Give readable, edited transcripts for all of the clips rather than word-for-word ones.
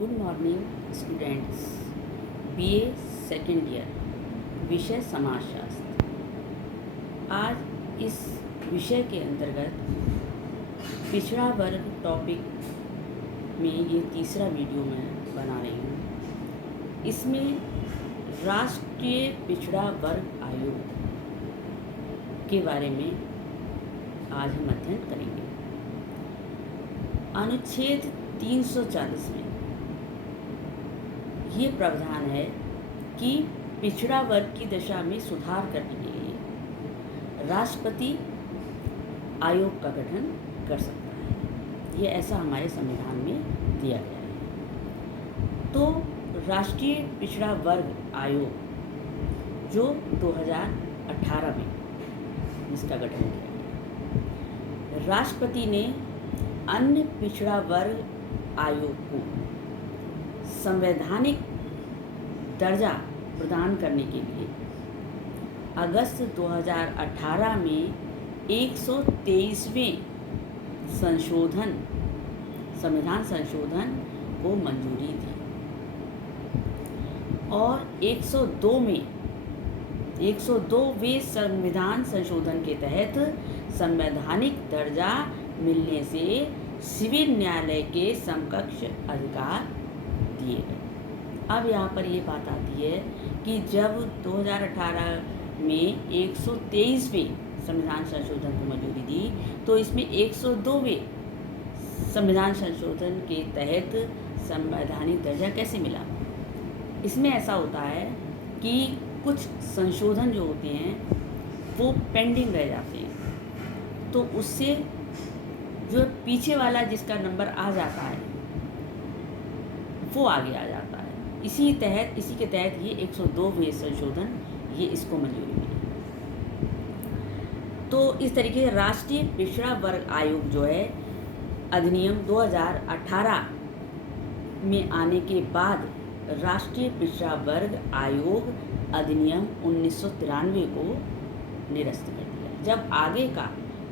Good morning students. BA second year, विषय समाजशास्त्र। आज इस विषय के अंतर्गत पिछड़ा वर्ग टॉपिक में ये तीसरा वीडियो मैं बना रही हूँ। इसमें राष्ट्रीय पिछड़ा वर्ग आयोग के बारे में आज हम अध्ययन करेंगे। अनुच्छेद 340 में ये प्रावधान है कि पिछड़ा वर्ग की दशा में सुधार करने के लिए राष्ट्रपति आयोग का गठन कर सकता है। ये ऐसा हमारे संविधान में दिया गया है। तो राष्ट्रीय पिछड़ा वर्ग आयोग जो 2018 में इसका गठन किया गया, राष्ट्रपति ने अन्य पिछड़ा वर्ग आयोग को संवैधानिक दर्जा प्रदान करने के लिए अगस्त 2018 में 123वें संविधान संशोधन को मंजूरी दी और 102वें संविधान संशोधन के तहत संवैधानिक दर्जा मिलने से सिविल न्यायालय के समकक्ष अधिकार दिए गए। अब यहाँ पर ये बात आती है कि जब 2018 में 123वें संविधान संशोधन को मंजूरी दी तो इसमें 102वें संविधान संशोधन के तहत संवैधानिक दर्जा कैसे मिला। इसमें ऐसा होता है कि कुछ संशोधन जो होते हैं वो पेंडिंग रह जाते हैं, तो उससे जो पीछे वाला जिसका नंबर आ जाता है वो आगे आ जाता है। इसी के तहत ये 102वें संशोधन ये इसको मंजूरी मिली। तो इस तरीके से राष्ट्रीय पिछड़ा वर्ग आयोग जो है अधिनियम 2018 में आने के बाद राष्ट्रीय पिछड़ा वर्ग आयोग अधिनियम 1993 को निरस्त कर दिया। जब आगे का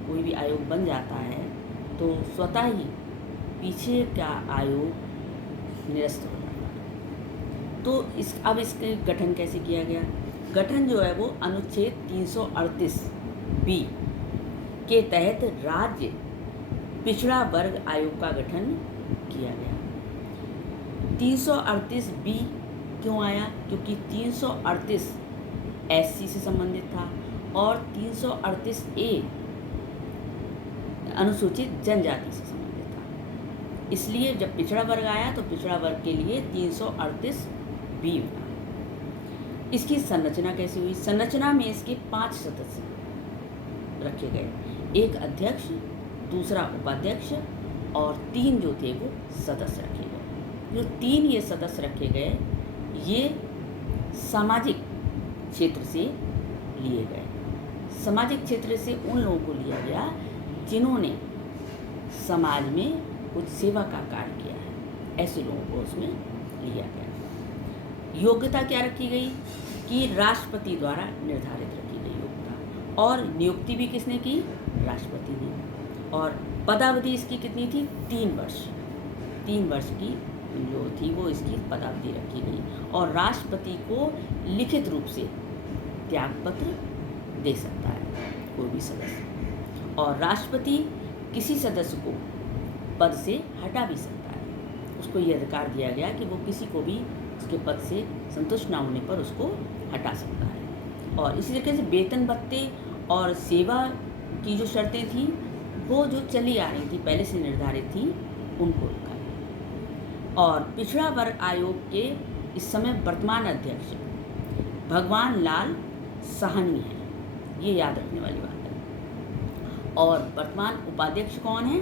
कोई भी आयोग बन जाता है तो स्वतः ही पीछे का आयोग निरस्त हो जाता है। तो अब इसके गठन कैसे किया गया? गठन जो है वो अनुच्छेद 338 बी के तहत राज्य पिछड़ा वर्ग आयोग का गठन किया गया। 338 बी क्यों आया? क्योंकि 338 एससी से संबंधित था और 338 ए अनुसूचित जनजाति से संबंधित था। इसलिए जब पिछड़ा वर्ग आया तो पिछड़ा वर्ग के लिए 338 बी बना। इसकी संरचना कैसी हुई? संरचना में इसके 5 सदस्य रखे गए, एक अध्यक्ष, दूसरा उपाध्यक्ष और 3 जो थे वो सदस्य रखे गए। जो 3 ये सदस्य रखे गए ये सामाजिक क्षेत्र से लिए गए। सामाजिक क्षेत्र से उन लोगों को लिया गया जिन्होंने समाज में कुछ सेवा का कार्य किया है, ऐसे लोगों को उसमें लिया गया। योग्यता क्या रखी गई कि राष्ट्रपति द्वारा निर्धारित रखी गई योग्यता, और नियुक्ति भी किसने की? राष्ट्रपति ने। और पदावधि इसकी कितनी थी? 3 वर्ष। 3 वर्ष की जो थी वो इसकी पदावधि रखी गई और राष्ट्रपति को लिखित रूप से त्यागपत्र दे सकता है कोई भी सदस्य, और राष्ट्रपति किसी सदस्य को पद से हटा भी सकता है। उसको ये अधिकार दिया गया कि वो किसी को भी उसके पद से संतुष्ट ना होने पर उसको हटा सकता है। और इसी तरीके से वेतन भत्ते और सेवा की जो शर्तें थी वो जो चली आ रही थी पहले से निर्धारित थी उनको रखा गया। और पिछड़ा वर्ग आयोग के इस समय वर्तमान अध्यक्ष भगवान लाल साहनी है, ये याद रखने वाली बात है। और वर्तमान उपाध्यक्ष कौन है?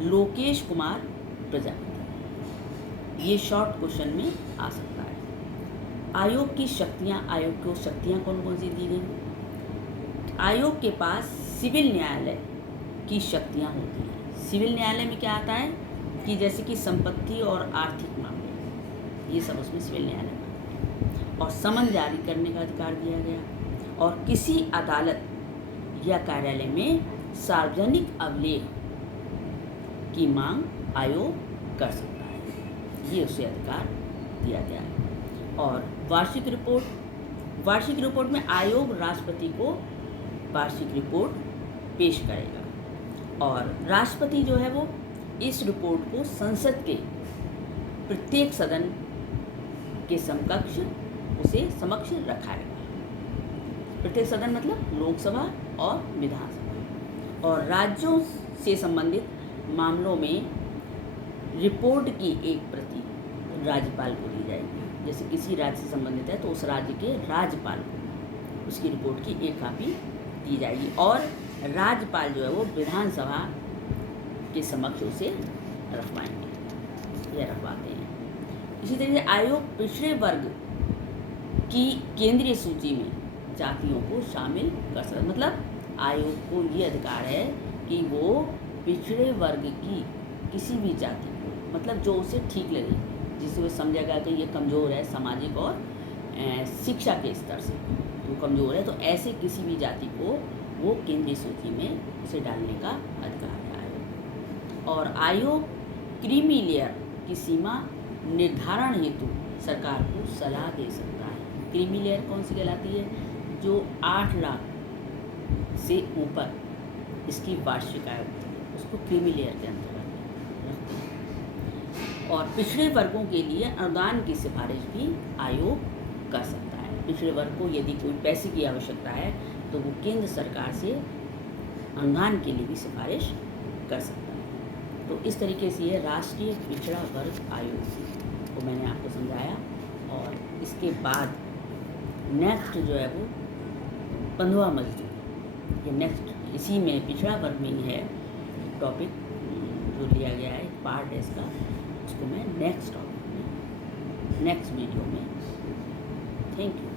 लोकेश कुमार प्रजापति। ये शॉर्ट क्वेश्चन में आ सकता है। आयोग की शक्तियाँ, आयोग को शक्तियाँ कौन कौन सी दी गई? आयोग के पास सिविल न्यायालय की शक्तियाँ होती हैं। सिविल न्यायालय में क्या आता है कि जैसे कि संपत्ति और आर्थिक मामले, ये सब उसमें सिविल न्यायालय में आते हैं। और समन जारी करने का अधिकार दिया गया। और किसी अदालत या कार्यालय में सार्वजनिक अभिलेख की मांग आयोग कर सकता है। ये उसे अधिकार दिया गया है। और वार्षिक रिपोर्ट में आयोग राष्ट्रपति को वार्षिक रिपोर्ट पेश करेगा और राष्ट्रपति जो है वो इस रिपोर्ट को संसद के प्रत्येक सदन के समक्ष रखाएगा। प्रत्येक सदन मतलब लोकसभा और विधानसभा। और राज्यों से संबंधित मामलों में रिपोर्ट की एक प्रति राज्यपाल को दी जाएगी। जैसे किसी राज्य से संबंधित है तो उस राज्य के राज्यपाल को उसकी रिपोर्ट की एक कॉपी दी जाएगी और राज्यपाल जो है वो विधानसभा के समक्ष उसे रखवाएंगे या रखवाते हैं। इसी तरह से आयोग पिछड़े वर्ग की केंद्रीय सूची में जातियों को शामिल कर सकता है। मतलब आयोग को ये अधिकार है कि वो पिछड़े वर्ग की किसी भी जाति को, मतलब जो उसे ठीक लगे, जिसे वो समझेगा कि ये कमज़ोर है सामाजिक और शिक्षा के स्तर से वो कमज़ोर है, तो ऐसे किसी भी जाति को वो केंद्रीय सूची में उसे डालने का अधिकार है आयोग। और आयोग क्रीमी लेयर की सीमा निर्धारण हेतु सरकार को सलाह दे सकता है। क्रीमी लेयर कौन सी कहलाती है? जो 8 लाख से ऊपर इसकी वार्षिक आय होती है उसको क्रीमी लेयर के अंतर्गत रखते हैं। और पिछड़े वर्गों के लिए अनुदान की सिफारिश भी आयोग कर सकता है। पिछड़े वर्ग को यदि कोई पैसे की आवश्यकता है तो वो केंद्र सरकार से अनुदान के लिए भी सिफारिश कर सकता है। तो इस तरीके से ये राष्ट्रीय पिछड़ा वर्ग आयोग को मैंने आपको समझाया। और इसके बाद नेक्स्ट जो है वो 15वां मजदूर, ये नेक्स्ट इसी में पिछड़ा वर्ग में ही है टॉपिक जो लिया गया है, पार्ट है इसका, उसको मैं नेक्स्ट टॉपिक में नेक्स्ट वीडियो में। Thank you.